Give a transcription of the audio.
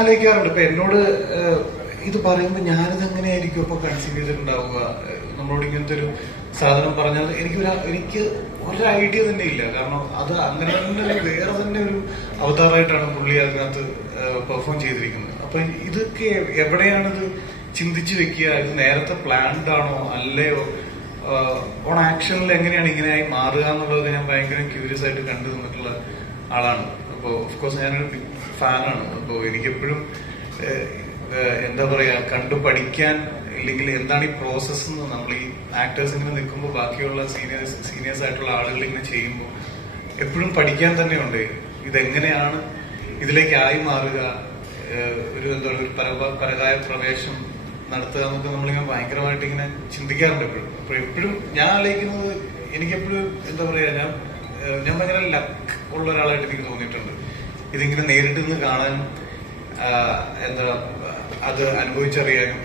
ആലോചിക്കാറുണ്ട്. ഇപ്പൊ എന്നോട് ഇത് പറയുമ്പോൾ ഞാനിത് എങ്ങനെയായിരിക്കും ഇപ്പൊ കൺസീവ് ചെയ്തിട്ടുണ്ടാവുക, നമ്മളോട് ഇങ്ങനത്തെ ഒരു സാധനം പറഞ്ഞാൽ എനിക്ക് ഒരു ഐഡിയ തന്നെ ഇല്ല. കാരണം അത് അങ്ങനെ തന്നെ വേറെ തന്നെ ഒരു അവതാരമായിട്ടാണ് പുള്ളി അതിനകത്ത് പെർഫോം ചെയ്തിരിക്കുന്നത്. അപ്പൊ ഇതൊക്കെ എവിടെയാണിത് ചിന്തിച്ചു വെക്കുക? ഇത് നേരത്തെ പ്ലാൻഡ് ആണോ അല്ലയോ? ഓൺ ആക്ഷനിൽ എങ്ങനെയാണ് ഇങ്ങനെയായി മാറുക എന്നുള്ളത് ഞാൻ ഭയങ്കര ക്യൂരിയസ് ആയിട്ട് കണ്ടു നിന്നിട്ടുള്ള ആളാണ്. അപ്പോൾ ഓഫ്കോഴ്സ് ഞാനൊരു ബിഗ് ഫാനാണ്. അപ്പോൾ എനിക്കെപ്പോഴും എന്താ പറയാ, കണ്ടു പഠിക്കാൻ, ഇല്ലെങ്കിൽ എന്താണ് ഈ പ്രോസസ്സ് എന്ന് നമ്മൾ ഈ ആക്ടേഴ്സ് ഇങ്ങനെ നിൽക്കുമ്പോൾ ബാക്കിയുള്ള സീനിയേഴ്സ് ആയിട്ടുള്ള ആളുകൾ ഇങ്ങനെ ചെയ്യുമ്പോൾ എപ്പോഴും പഠിക്കാൻ തന്നെയുണ്ട്. ഇതെങ്ങനെയാണ് ഇതിലേക്ക് ആയി മാറുക, ഒരു എന്താ പറയുക, ഒരു പരകായ പ്രവേശം നടത്തുക എന്നൊക്കെ നമ്മളിങ്ങനെ ഭയങ്കരമായിട്ട് ഇങ്ങനെ ചിന്തിക്കാറുണ്ട് എപ്പോഴും. അപ്പൊ എപ്പോഴും ഞാൻ ആലോചിക്കുന്നത്, എനിക്കെപ്പോഴും എന്താ പറയാ, ഞാൻ ഭയങ്കര ലക്ക് ഉള്ള ഒരാളായിട്ട് എനിക്ക് തോന്നിയിട്ടുണ്ട്. ഇതിങ്ങനെ നേരിട്ട് നിന്ന് കാണാനും എന്താ അത് അനുഭവിച്ചറിയാനും.